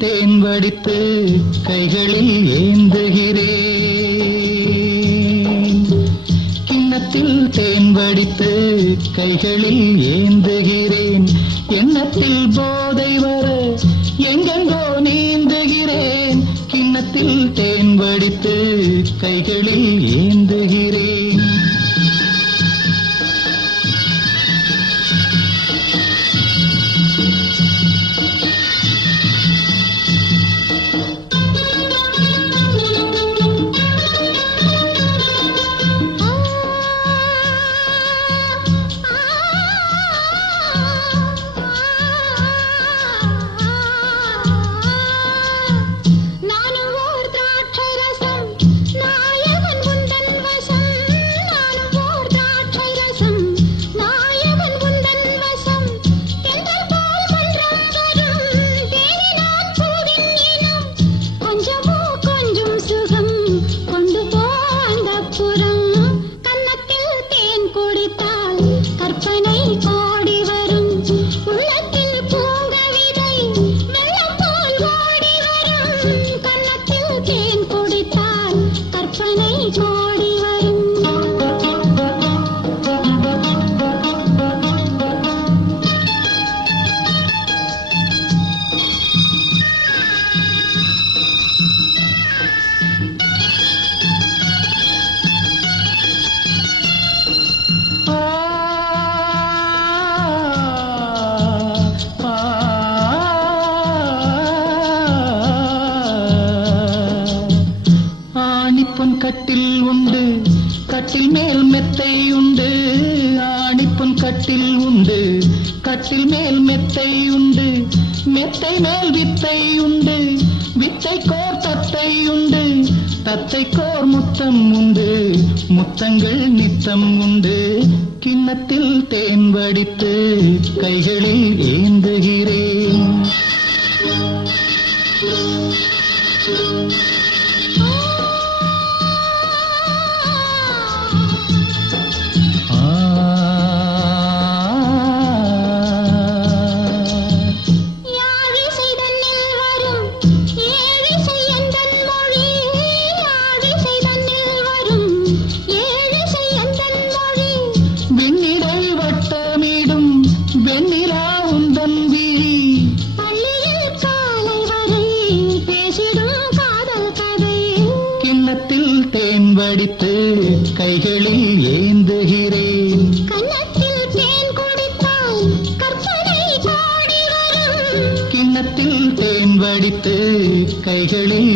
தேன் வடித்து கைகளில் ஏந்துகிறேன். கிண்ணத்தில் தேன் வடித்து கைகளில் ஏந்துகிறேன். எண்ணத்தில் போதை வர எங்கெங்கோ நீந்துகிறேன். கிண்ணத்தில் தேன் வடித்து கைகளில் ஏந்துகிறேன். ஆணிப்பொன் கட்டில் உண்டு, கட்டில் மேல் மெத்தை உண்டு. ஆணிப்பொன் கட்டில் உண்டு, கட்டில் மேல் மெத்தை உண்டு. மெத்தை மேல் வித்தை உண்டு, வித்தை கோர் தத்தை உண்டு. தத்தை கோர் முத்தம் உண்டு, முத்தங்கள் நித்தம் உண்டு. கிண்ணத்தில் தேன் வடித்து கைகளில் ஏந்துகிறேன். தேன் வடித்து கைகளில் ஏந்துகிறேன். கன்னத்தில் தேன் குடித்தால் கற்பனை கோடி வரும். கிண்ணத்தில் தேன் வடித்து கைகளில்